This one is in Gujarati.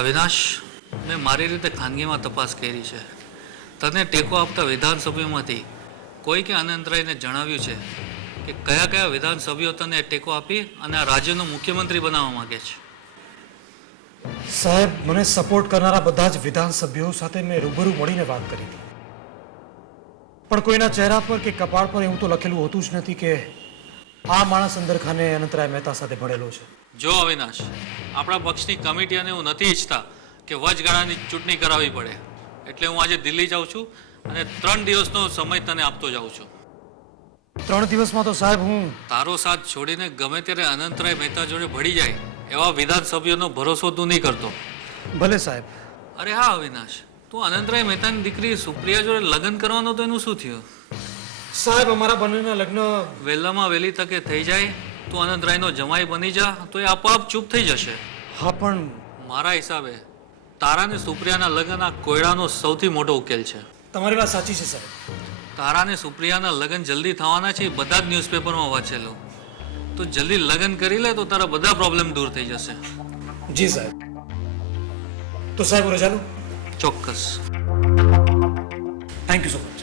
અવિનાશ, મેં મારી રીતે ખાનગીમાં તપાસ કરી છે. તને ટેકો આપતા વિધાનસભ્યોમાંથી કોઈ કે અનંતરાયને જણાવ્યું છે કે કયા કયા વિધાનસભ્યો તને ટેકો આપી અને આ રાજ્યનો મુખ્યમંત્રી બનાવવા માંગે છે? સાહેબ, મને સપોર્ટ કરનારા બધા જ વિધાનસભ્યો સાથે મેં રૂબરૂ મળીને વાત કરી હતી, પણ કોઈના ચહેરા પર કે કપાળ પર એવું તો લખેલું હોતું જ નથી કે આ માણસ અંદરખાને અનંતરાય મહેતા સાથે ભળેલો છે. જો અવિનાશ, આપણા પક્ષની કમિટી અને હું નથી ઈચ્છતા કે વચગાળાની ચૂંટણી કરાવવી પડે, એટલે હું આજે દિલ્હી જાઉં છું અને 3 દિવસનો સમય તને આપતો જાઉં છું. 3 દિવસમાં તો સાહેબ હું તારો સાથ છોડીને ગમે ત્યારે અનંતરાય મહેતા જોડે ભળી જાય એવા વિધાનસભ્યોનો ભરોસો તું નહીં કરતો. ભલે સાહેબ. અરે હા અવિનાશ, તું અનંતરાય મહેતાની દીકરી સુપ્રિયા જોડે લગ્ન કરવાનો તો એનું શું થયું? સાહેબ, અમારા બંનેના લગ્ન વહેલામાં વહેલી તકે થઈ જાય, તું અનંતરાયનો જમાઈ બની જા તો એ આપોઆપ ચૂપ થઈ જશે. હા, પણ મારા હિસાબે તારા ને સુપ્રિયાના લગ્ન આ કોયડાનો સૌથી મોટો ઉકેલ છે. તમારી વાત સાચી છે સાહેબ. તારા ને સુપ્રિયાના લગ્ન જલ્દી થવાના છે, એ બધા જ ન્યૂઝપેપરમાં વાંચેલું. તો જલ્દી લગ્ન કરી લે તો તારા બધા પ્રોબ્લેમ દૂર થઈ જશે. જી સાહેબ. તો સાહેબ, રજા લો. ચોક્કસ. Thank you so much.